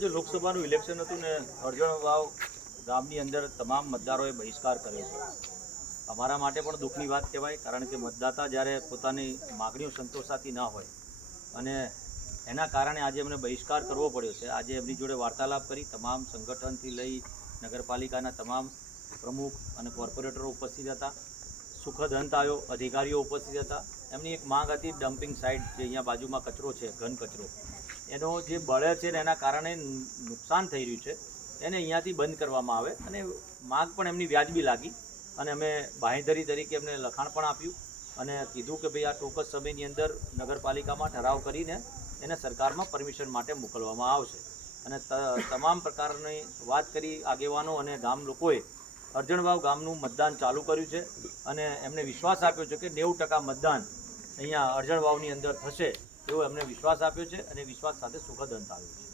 આજે લોકસભાનું ઇલેક્શન હતું ને અરજણવાવ ગામની અંદર તમામ મતદારોએ બહિષ્કાર કર્યો છે. અમારા માટે પણ દુઃખની વાત કહેવાય, કારણ કે મતદાતા જ્યારે પોતાની માગણીઓ સંતોષાતી ન હોય અને એના કારણે આજે અમને બહિષ્કાર કરવો પડ્યો છે. આજે એમની જોડે વાર્તાલાપ કરી, તમામ સંગઠનથી લઈ નગરપાલિકાના તમામ પ્રમુખ અને કોર્પોરેટરો ઉપસ્થિત હતા. સુખદ અંત આવ્યો, અધિકારીઓ ઉપસ્થિત હતા. એમની એક માંગ હતી ડમ્પિંગ સાઇટ, જે અહીંયા બાજુમાં કચરો છે, ઘન કચરો, એનો જે બળે છે ને એના કારણે નુકસાન થઈ રહ્યું છે, એને અહીંયાથી બંધ કરવામાં આવે, અને માંગ પણ એમની વ્યાજબી લાગી. અને અમે બાંહેધરી તરીકે એમને લખાણ પણ આપ્યું અને કીધું કે ભાઈ આ ચોક્કસ સમયની અંદર નગરપાલિકામાં ઠરાવ કરીને એને સરકારમાં પરમિશન માટે મોકલવામાં આવશે. અને તમામ પ્રકારની વાત કરી આગેવાનો અને ગામ લોકોએ અરજણવાવ ગામનું મતદાન ચાલુ કર્યું છે અને એમને વિશ્વાસ આપ્યો છે કે 90% મતદાન અહીંયા અરજણવાવની અંદર થશે એવો એમને વિશ્વાસ આપ્યો છે અને વિશ્વાસ સાથે સુખદ અંત આવ્યો છે.